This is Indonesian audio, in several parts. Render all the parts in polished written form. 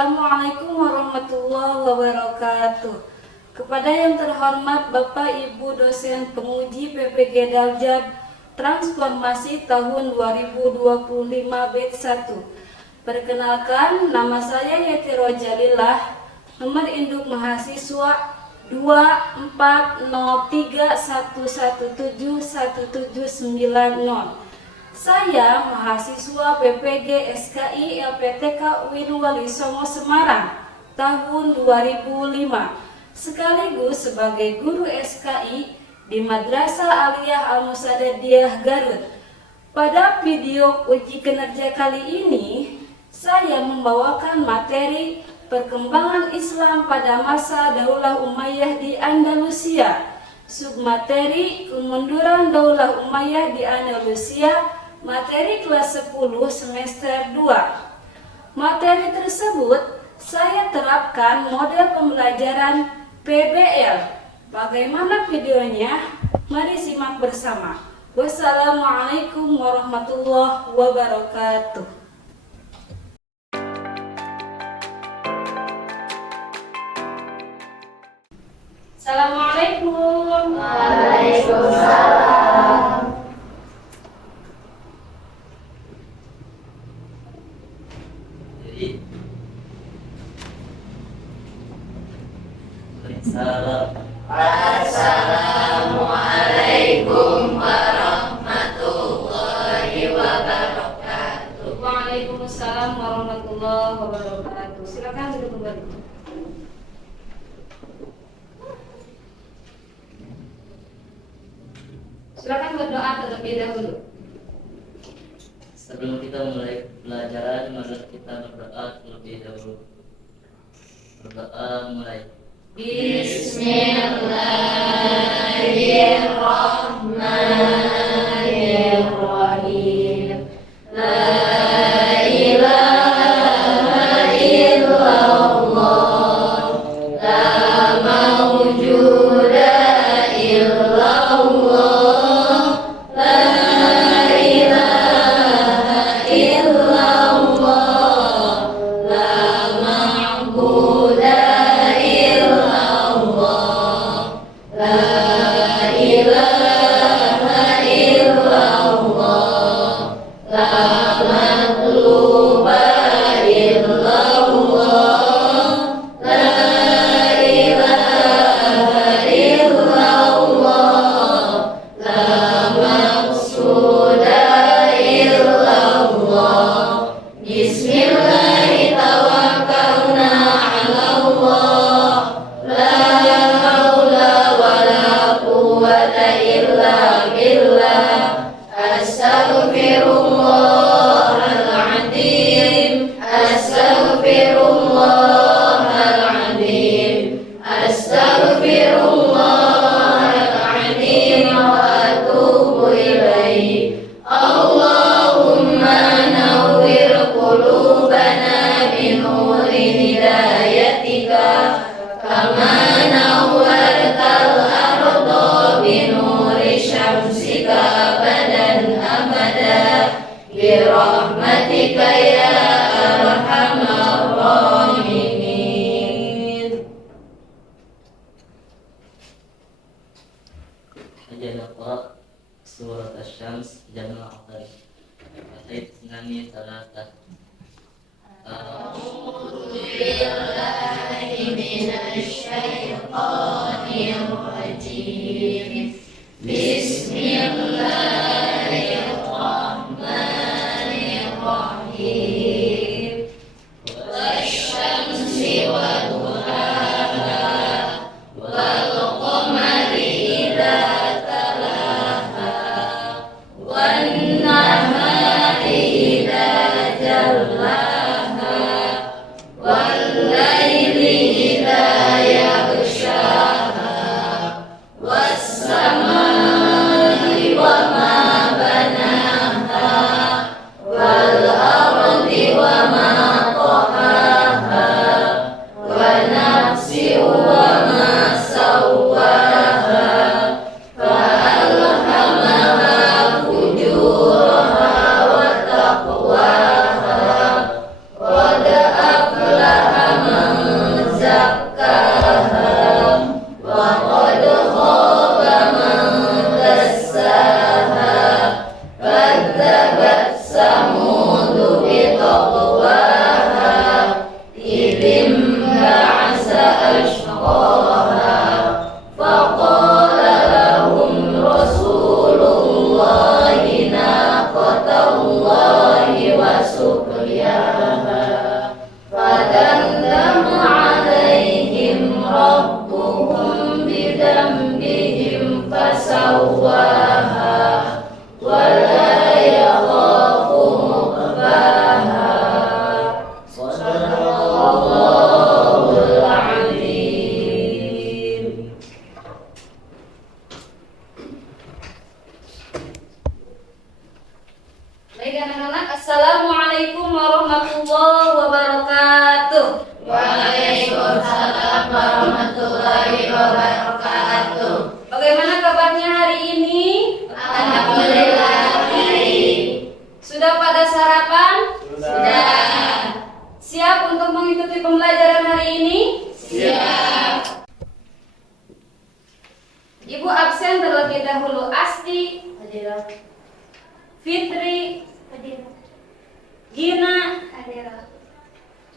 Assalamualaikum warahmatullahi wabarakatuh. Kepada yang terhormat Bapak Ibu dosen penguji PPG Daljab Transformasi tahun 2025 batch 1. Perkenalkan, nama saya Yeti Rojalillah, nomor induk mahasiswa 24031171790. Saya mahasiswa PPG SKI LPTK UIN Wali Songo Semarang tahun 2005, sekaligus sebagai guru SKI di Madrasah Aliyah Al-Musadadiyah Garut. Pada video uji kinerja kali ini, saya membawakan materi perkembangan Islam pada masa Daulah Umayyah di Andalusia. Submateri kemunduran Daulah Umayyah di Andalusia, materi kelas 10 semester 2. Materi tersebut saya terapkan model pembelajaran PBL. Bagaimana videonya? Mari simak bersama. Wassalamualaikum warahmatullahi wabarakatuh. Assalamualaikum. Waalaikumsalam. Assalamualaikum warahmatullahi wabarakatuh. Waalaikumsalam warahmatullahi wabarakatuh. Silakan duduk kembali. Silakan berdoa terlebih dahulu. Sebelum kita mulai pelajaran, mari kita berdoa terlebih dahulu. Berdoa mulai. Bismillahirrahmanirrahim. La ilaha illallah, la mawjuda illallah, la ilaha illallah, la ma'buda illallah, la ilaha illallah, la matluba illallah, la ilaha illallah, la maqsuda illallah. Bismillahi tawakkalna ala Allah, la haula wa la quwwata illa billah. Astaghfirullahaladzim, astaghfirullahaladzim, astaghfirullahaladzim wa atubu ilaih. Allahumma nawwir qulubana binuri hidayatika, kama nawwartal arda binuri syamsika abadan abada, birahmatika ya arhamar rahimin. Aja naqra surat asy-syams jamaah tadi. Ayat nani salata. Billahi minasy syaithanir rajim. Bismillahirrahmanirrahim. Wasyamsi wa duhaha, wal qamari idza talaha, wan nahari idza jallaha, wal laili idza yaghshaha, was samaa'i anak-anak, Assalamualaikum warahmatullahi wabarakatuh. Waalaikumsalam warahmatullahi wabarakatuh. Bagaimana kabarnya hari ini? Alhamdulillah baik. Sudah pada sarapan? Sudah. Siap untuk mengikuti pembelajaran hari ini? Siap. Ibu absen terlebih dahulu. Asti, Hadirah. Fitri, Hadirah. Gina, Hadirah.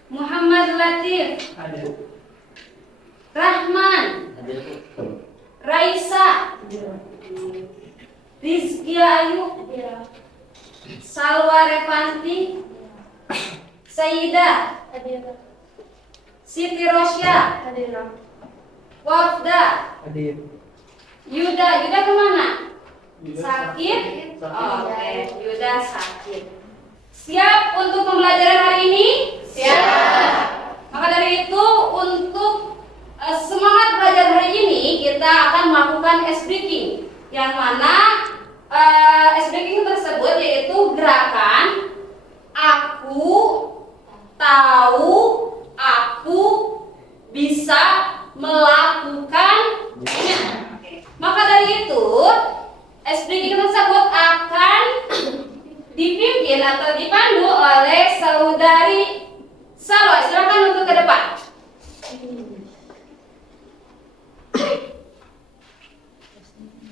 Muhammad Latif, Rahman, Hadir Bu. Raisa, Rizky Ayu, Hadirah. Salwa Revanti, Saida, Hadirah. Siti Rosya, Hadirah. Wafda, Yuda. Yuda kemana? Sakit? Oke, Yuda sakit. Siap untuk pembelajaran hari ini? Siap. Maka dari itu untuk semangat belajar hari ini kita akan melakukan ice breaking, yang mana ice breaking tersebut yaitu gerakan aku tahu, aku bisa melakukannya. Maka dari itu ice breaking tersebut akan dipimpin atau dipandu oleh saudari Salwa. Silakan untuk ke depan.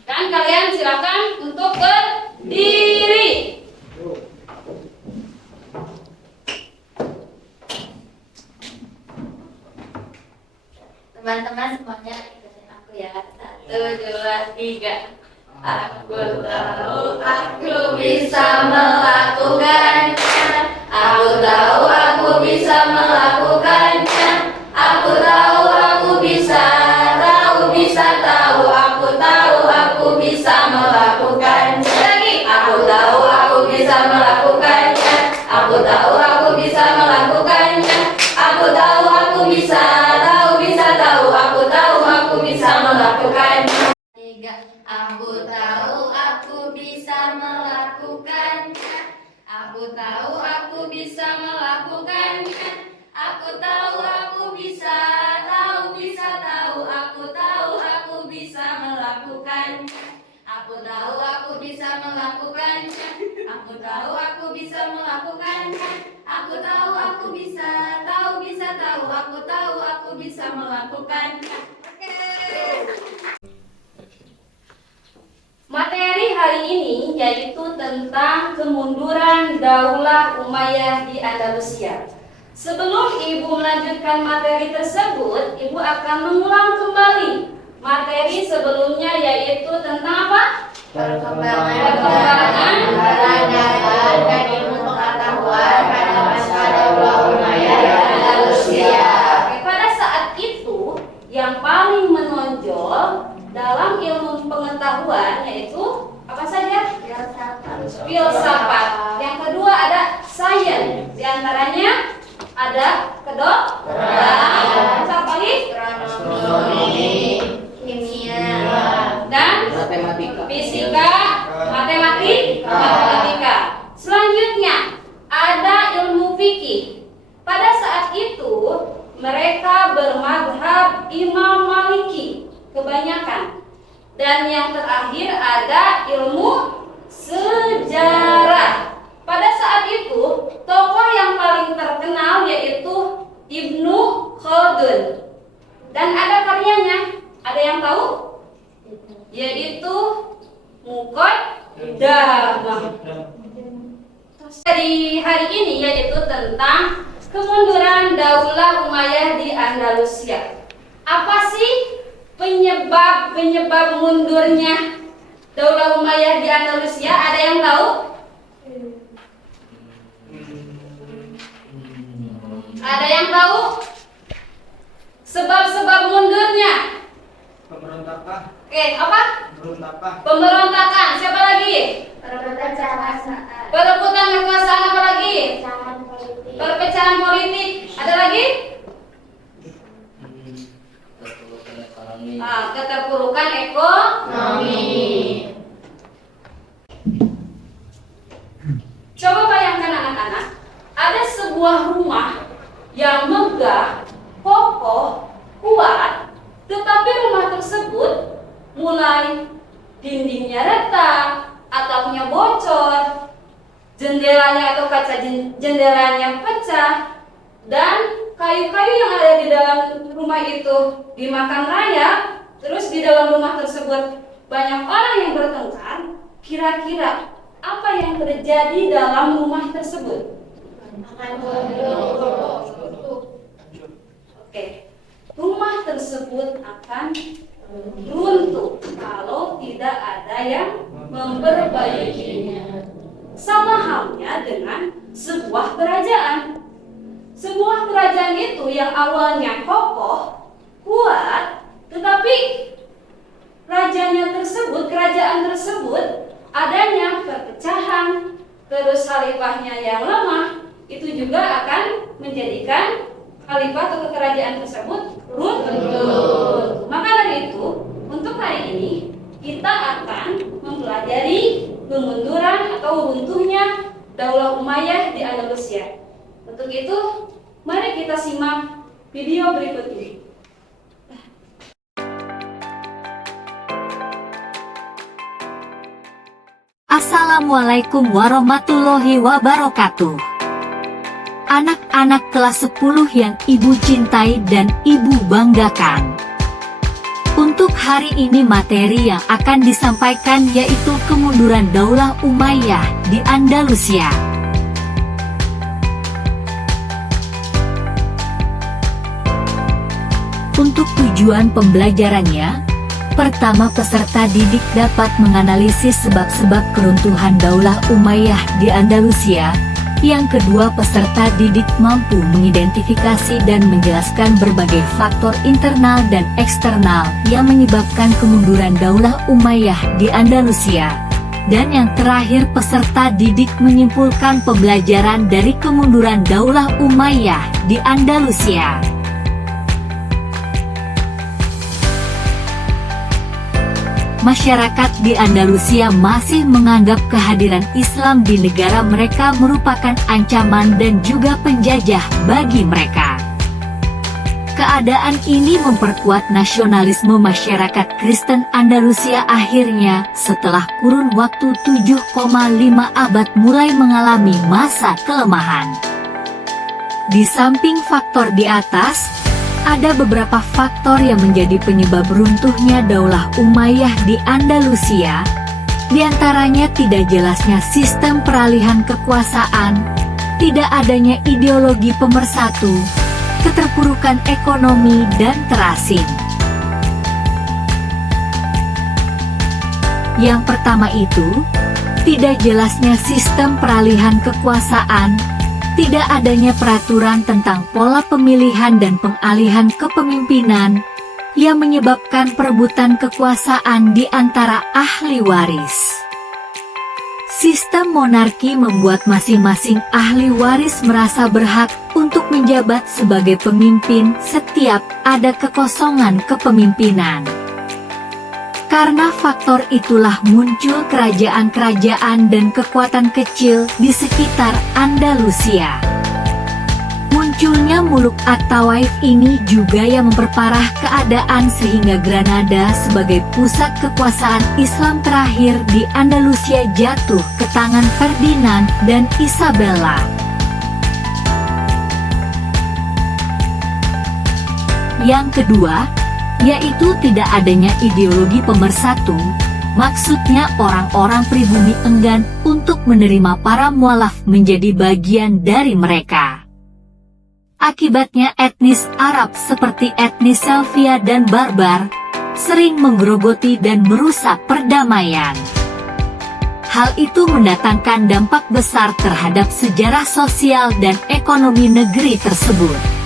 Dan kalian silakan untuk berdiri. Teman-teman semuanya ikutin aku ya. 1, 2, 3. Aku tahu aku bisa melakukannya. Aku tahu aku bisa melakukannya. Aku tahu aku bisa tahu aku tahu aku bisa melakukannya. Lagi. Aku tahu aku bisa melakukannya. Aku tahu aku bisa melakukannya. Aku tahu aku bisa aku tahu aku bisa melakukannya. 3. Aku tahu aku bisa melakukannya. Aku tahu aku bisa melakukannya. Aku tahu aku bisa aku tahu aku bisa melakukannya. Aku tahu aku bisa melakukannya. Aku tahu aku bisa melakukannya. Aku tahu aku bisa aku tahu aku bisa melakukannya. Materi hari ini yaitu tentang kemunduran Daulah Umayyah di Andalusia. Sebelum Ibu melanjutkan materi tersebut, Ibu akan mengulang kembali materi sebelumnya, yaitu tentang apa? Perkembangan peradaban dan ilmu pengetahuan pada masa Daulah Umayyah di Andalusia. Oke, pada saat itu yang paling menonjol dalam ilmu pengetahuan yaitu apa saja? Filsafat. Yang kedua ada sains. Di antaranya ada kedokteran, apa lagi? Astronomi, kimia, Dan fisika, matematika. Selanjutnya ada ilmu fikih. Pada saat itu mereka bermadhab Imam Maliki kebanyakan. Dan yang terakhir ada ilmu sejarah. Pada saat itu tokoh yang paling terkenal yaitu Ibnu Khaldun. Dan ada karyanya. Ada yang tahu? Yaitu Muqaddamah. Di hari ini yaitu tentang kemunduran Daulah Umayyah di Andalusia. Apa sih penyebab mundurnya Daulah Umayyah di Andalusia? Ada yang tahu? Ada yang tahu? Sebab-sebab mundurnya? Pemberontakan. Oke, apa? Pemberontakan. Siapa lagi? Perebutan kekuasaan. Apa lagi? Perpecahan politik. Ada lagi? Keterpurukan ekonomi. Coba bocor, jendelanya atau kaca jendelanya pecah, dan kayu-kayu yang ada di dalam rumah itu dimakan rayap, terus di dalam rumah tersebut banyak orang yang bertengkar, kira-kira apa yang terjadi dalam rumah tersebut? Oke, rumah tersebut akan runtuh kalau tidak ada yang memperbaikinya. Sama halnya dengan sebuah kerajaan. Sebuah kerajaan itu yang awalnya kokoh, kuat, tetapi kerajaan tersebut adanya perpecahan, terus khalifahnya yang lemah, itu juga akan menjadikan khalifah atau kerajaan tersebut runtuh. Maka dari itu, untuk hari ini kita akan mempelajari kemunduran atau runtuhnya Daulah Umayyah di Andalusia. Untuk itu, mari kita simak video berikut ini. Assalamualaikum warahmatullahi wabarakatuh. Anak-anak kelas 10 yang ibu cintai dan ibu banggakan. Untuk hari ini materi yang akan disampaikan yaitu kemunduran Daulah Umayyah di Andalusia. Untuk tujuan pembelajarannya, pertama peserta didik dapat menganalisis sebab-sebab keruntuhan Daulah Umayyah di Andalusia. Yang kedua, peserta didik mampu mengidentifikasi dan menjelaskan berbagai faktor internal dan eksternal yang menyebabkan kemunduran Daulah Umayyah di Andalusia. Dan yang terakhir, peserta didik menyimpulkan pembelajaran dari kemunduran Daulah Umayyah di Andalusia. Masyarakat di Andalusia masih menganggap kehadiran Islam di negara mereka merupakan ancaman dan juga penjajah bagi mereka. Keadaan ini memperkuat nasionalisme masyarakat Kristen Andalusia. Akhirnya, setelah kurun waktu 7,5 abad mulai mengalami masa kelemahan. Di samping faktor di atas, ada beberapa faktor yang menjadi penyebab runtuhnya Daulah Umayyah di Andalusia. Di antaranya tidak jelasnya sistem peralihan kekuasaan, tidak adanya ideologi pemersatu, keterpurukan ekonomi dan terasing. Yang pertama itu, tidak jelasnya sistem peralihan kekuasaan, tidak adanya peraturan tentang pola pemilihan dan pengalihan kepemimpinan, yang menyebabkan perebutan kekuasaan di antara ahli waris. Sistem monarki membuat masing-masing ahli waris merasa berhak untuk menjabat sebagai pemimpin setiap ada kekosongan kepemimpinan. Karena faktor itulah muncul kerajaan-kerajaan dan kekuatan kecil di sekitar Andalusia. Munculnya Muluk At-Tawaif ini juga yang memperparah keadaan sehingga Granada sebagai pusat kekuasaan Islam terakhir di Andalusia jatuh ke tangan Ferdinand dan Isabella. Yang kedua, yaitu tidak adanya ideologi pemersatu. Maksudnya orang-orang pribumi enggan untuk menerima para mualaf menjadi bagian dari mereka. Akibatnya etnis Arab seperti etnis Selvia dan Barbar sering menggerogoti dan merusak perdamaian. Hal itu mendatangkan dampak besar terhadap sejarah sosial dan ekonomi negeri tersebut.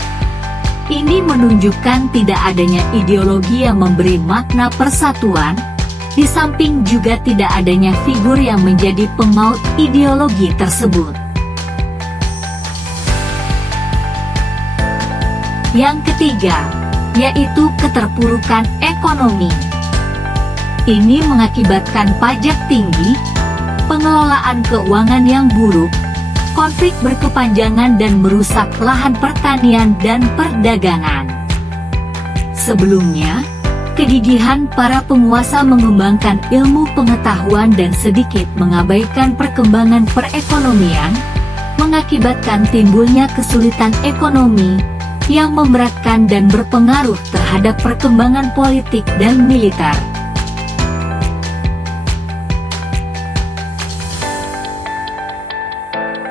Ini menunjukkan tidak adanya ideologi yang memberi makna persatuan, di samping juga tidak adanya figur yang menjadi pemaut ideologi tersebut. Yang ketiga, yaitu keterpurukan ekonomi. Ini mengakibatkan pajak tinggi, pengelolaan keuangan yang buruk, konflik berkepanjangan dan merusak lahan pertanian dan perdagangan. Sebelumnya, Kedidihan para penguasa mengembangkan ilmu pengetahuan dan sedikit mengabaikan perkembangan perekonomian, mengakibatkan timbulnya kesulitan ekonomi yang memberatkan dan berpengaruh terhadap perkembangan politik dan militer.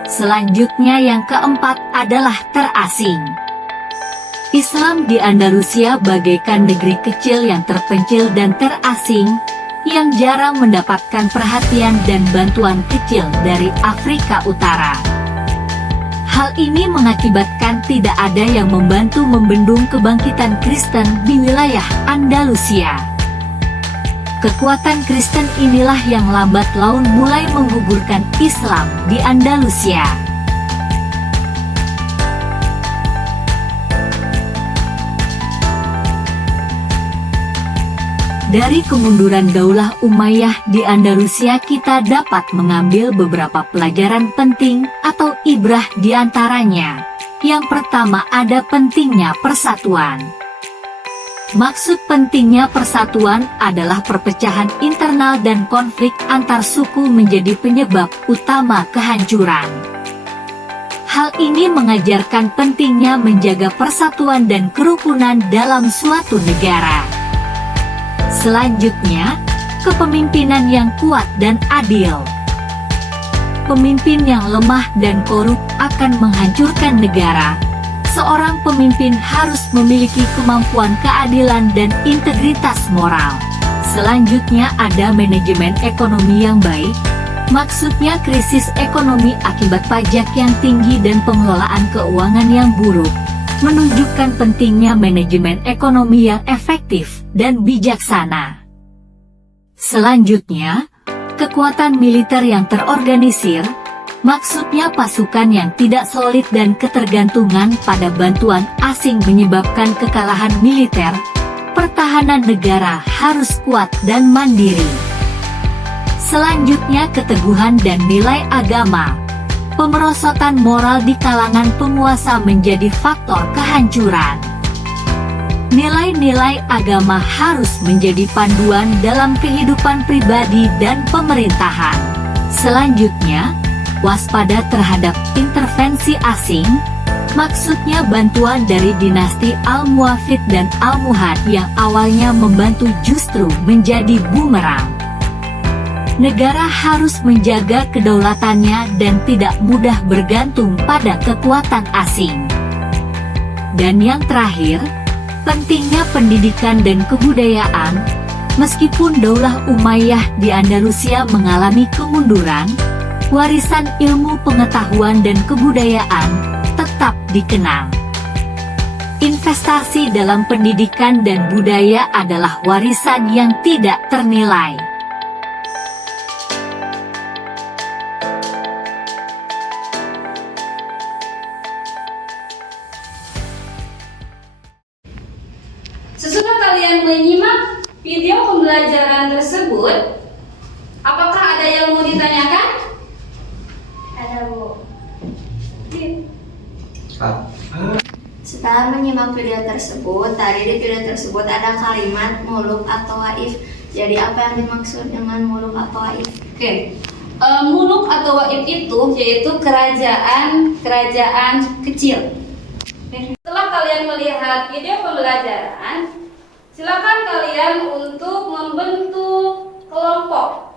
Selanjutnya yang keempat adalah terasing. Islam di Andalusia bagaikan negeri kecil yang terpencil dan terasing, yang jarang mendapatkan perhatian dan bantuan kecil dari Afrika Utara. Hal ini mengakibatkan tidak ada yang membantu membendung kebangkitan Kristen di wilayah Andalusia. Kekuatan Kristen inilah yang lambat laun mulai menggugurkan Islam di Andalusia. Dari kemunduran Daulah Umayyah di Andalusia kita dapat mengambil beberapa pelajaran penting atau ibrah di antaranya. Yang pertama ada pentingnya persatuan. Maksud pentingnya persatuan adalah perpecahan internal dan konflik antar suku menjadi penyebab utama kehancuran. Hal ini mengajarkan pentingnya menjaga persatuan dan kerukunan dalam suatu negara. Selanjutnya, kepemimpinan yang kuat dan adil. Pemimpin yang lemah dan korup akan menghancurkan negara. Seorang pemimpin harus memiliki kemampuan keadilan dan integritas moral. Selanjutnya ada manajemen ekonomi yang baik. Maksudnya krisis ekonomi akibat pajak yang tinggi dan pengelolaan keuangan yang buruk, menunjukkan pentingnya manajemen ekonomi yang efektif dan bijaksana. Selanjutnya, kekuatan militer yang terorganisir, maksudnya pasukan yang tidak solid dan ketergantungan pada bantuan asing menyebabkan kekalahan militer. Pertahanan negara harus kuat dan mandiri. Selanjutnya keteguhan dan nilai agama. Pemerosotan moral di kalangan penguasa menjadi faktor kehancuran. Nilai-nilai agama harus menjadi panduan dalam kehidupan pribadi dan pemerintahan. Selanjutnya, waspada terhadap intervensi asing, maksudnya bantuan dari dinasti Al-Muwafid dan Al-Muhad yang awalnya membantu justru menjadi bumerang. Negara harus menjaga kedaulatannya dan tidak mudah bergantung pada kekuatan asing. Dan yang terakhir, pentingnya pendidikan dan kebudayaan. Meskipun Daulah Umayyah di Andalusia mengalami kemunduran, warisan ilmu pengetahuan dan kebudayaan tetap dikenang. Investasi dalam pendidikan dan budaya adalah warisan yang tidak ternilai. Sesudah kalian menyimak video pembelajaran tersebut, apakah ada yang mau ditanyakan? Ada, Bu. Setelah menyimak video tersebut, tadi di video tersebut ada kalimat muluk atau waif. Jadi apa yang dimaksud dengan muluk atau waif? Oke. Muluk atau waib itu yaitu kerajaan kecil. Setelah kalian melihat video pembelajaran, silakan kalian untuk membentuk kelompok.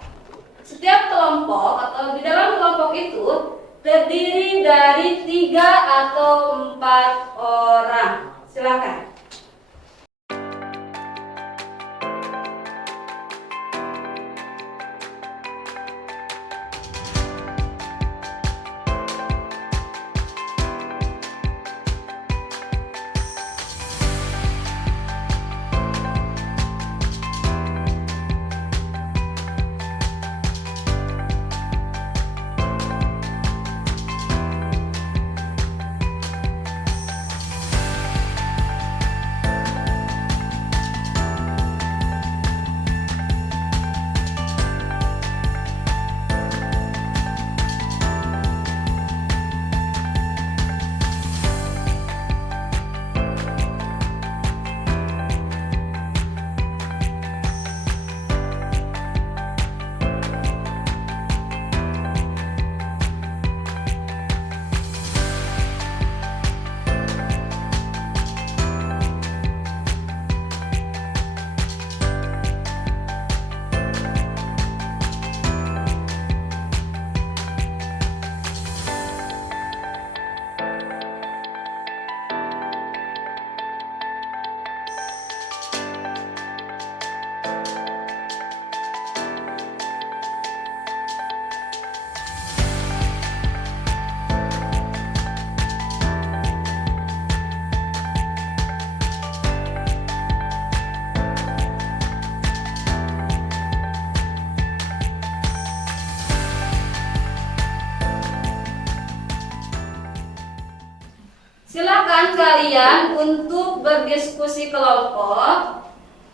Setiap kelompok atau di dalam kelompok itu terdiri dari 3 atau 4 orang. Silakan. Silakan kalian untuk berdiskusi kelompok.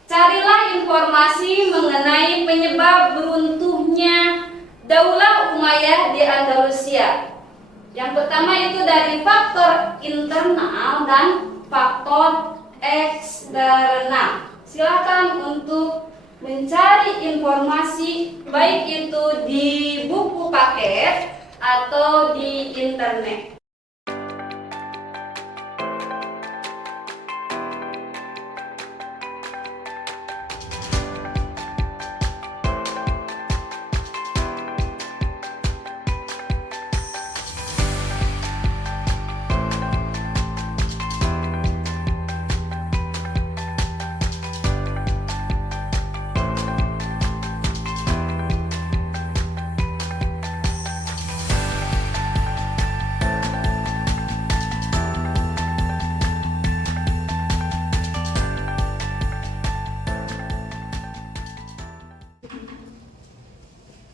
Carilah informasi mengenai penyebab runtuhnya Daulah Umayyah di Andalusia. Yang pertama itu dari faktor internal dan faktor eksternal. Silakan untuk mencari informasi baik itu di buku paket atau di internet.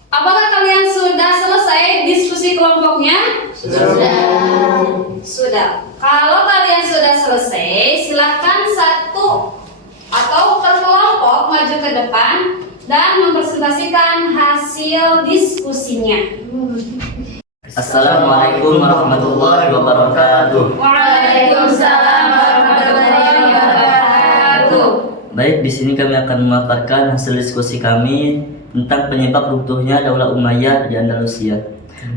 Apakah kalian sudah selesai diskusi kelompoknya? Sudah. Kalau kalian sudah selesai, silakan satu atau per kelompok maju ke depan dan mempresentasikan hasil diskusinya. Assalamualaikum warahmatullahi wabarakatuh. Waalaikumsalam warahmatullahi wabarakatuh. Baik, di sini kami akan memaparkan hasil diskusi kami tentang penyebab runtuhnya Daulah Umayyah di Andalusia.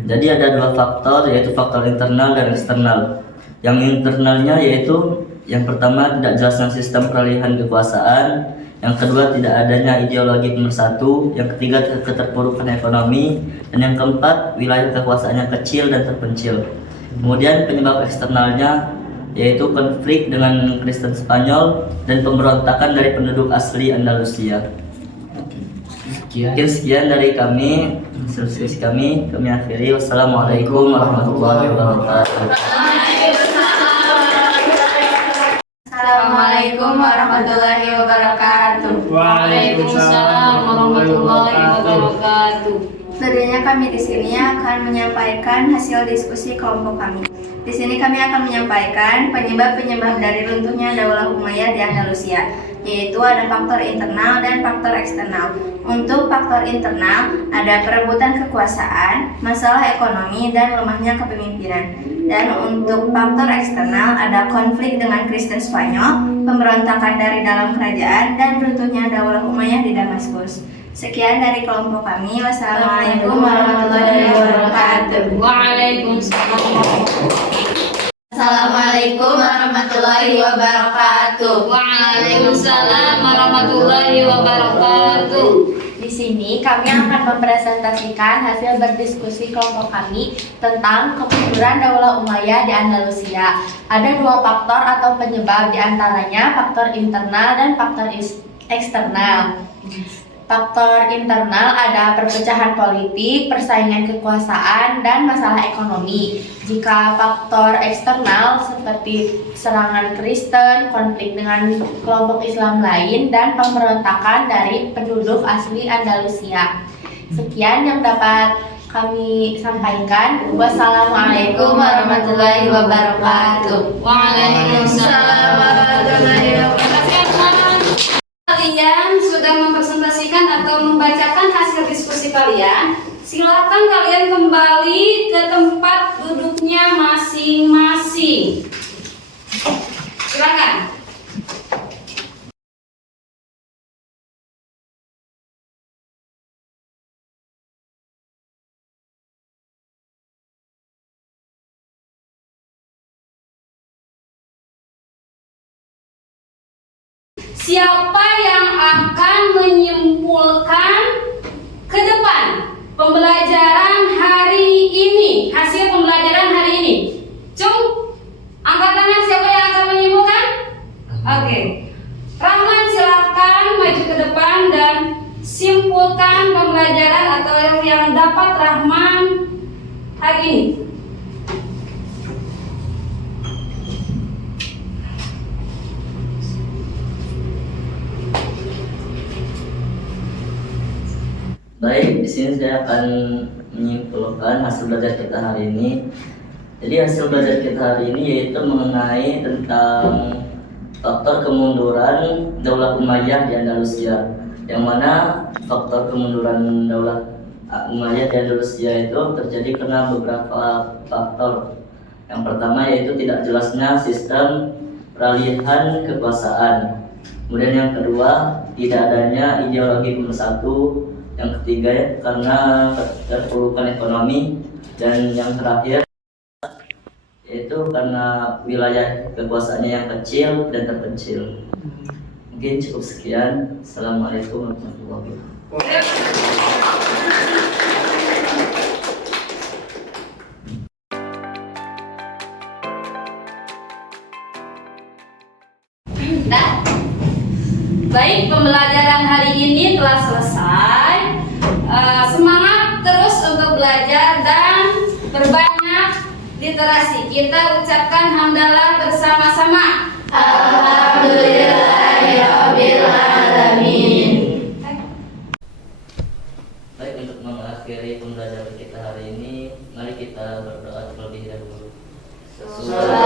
Jadi ada dua faktor, yaitu faktor internal dan eksternal. Yang internalnya yaitu yang pertama tidak jelasnya sistem peralihan kekuasaan, yang kedua tidak adanya ideologi pemersatu, yang ketiga keterpurukan ekonomi, dan yang keempat wilayah kekuasaannya kecil dan terpencil. Kemudian penyebab eksternalnya yaitu konflik dengan Kristen Spanyol dan pemberontakan dari penduduk asli Andalusia. Sekian dari kami, diskusi kami akhiri. Wassalamualaikum warahmatullahi wabarakatuh. Assalamualaikum warahmatullahi wabarakatuh. Waalaikumsalam warahmatullahi wabarakatuh. Selanjutnya kami di sini akan menyampaikan hasil diskusi kelompok kami. Di sini kami akan menyampaikan penyebab-penyebab dari runtuhnya Daulah Umayyah di Andalusia, yaitu ada faktor internal dan faktor eksternal. Untuk faktor internal ada perebutan kekuasaan, masalah ekonomi, dan lemahnya kepemimpinan. Dan untuk faktor eksternal ada konflik dengan Kristen Spanyol, pemberontakan dari dalam kerajaan, dan runtuhnya Daulah Umayyah di Damaskus. Sekian dari kelompok kami. Wassalamualaikum warahmatullahi wabarakatuh. Waalaikumsalam. Assalamualaikum warahmatullahi wabarakatuh. Waalaikumsalam warahmatullahi wabarakatuh. Di sini kami akan mempresentasikan hasil berdiskusi kelompok kami tentang kemunduran Daulah Umayyah di Andalusia. Ada dua faktor atau penyebab, diantaranya faktor internal dan faktor eksternal. Faktor internal ada perpecahan politik, persaingan kekuasaan, dan masalah ekonomi. Jika faktor eksternal seperti serangan Kristen, konflik dengan kelompok Islam lain, dan pemberontakan dari penduduk asli Andalusia. Sekian yang dapat kami sampaikan. Wassalamualaikum warahmatullahi wabarakatuh. Waalaikumsalam warahmatullahi wabarakatuh. Kalian sudah mempresentasikan atau membacakan hasil diskusi kalian. Silakan kalian kembali ke tempat duduknya masing-masing. Silakan. Siapa yang akan menyimpulkan ke depan pembelajaran hari ini, hasil pembelajaran hari ini? Cung, angkat tangan siapa yang akan menyimpulkan? Oke. Rahman, silahkan maju ke depan dan simpulkan pembelajaran atau yang dapat Rahman hari ini. Baik, di sini saya akan menyimpulkan hasil belajar kita hari ini. Jadi hasil belajar kita hari ini yaitu mengenai tentang faktor kemunduran Daulah Umayyah di Andalusia. Yang mana faktor kemunduran Daulah Umayyah di Andalusia itu terjadi karena beberapa faktor. Yang pertama yaitu tidak jelasnya sistem peralihan kekuasaan. Kemudian yang kedua, tidak adanya ideologi pemersatu. Yang ketiga, karena keterpurukan ekonomi. Dan yang terakhir yaitu karena wilayah kekuasaannya yang kecil dan terpencil. Mungkin cukup sekian. Assalamualaikum warahmatullahi wabarakatuh. Baik, pembelajaran hari ini telah selesai. Semangat terus untuk belajar dan berbanyak literasi. Kita ucapkan hamdalah bersama-sama. Alhamdulillahirabbil alamin. Baik, untuk mengakhiri pembelajaran kita hari ini, mari kita berdoa terlebih dahulu. Sholawat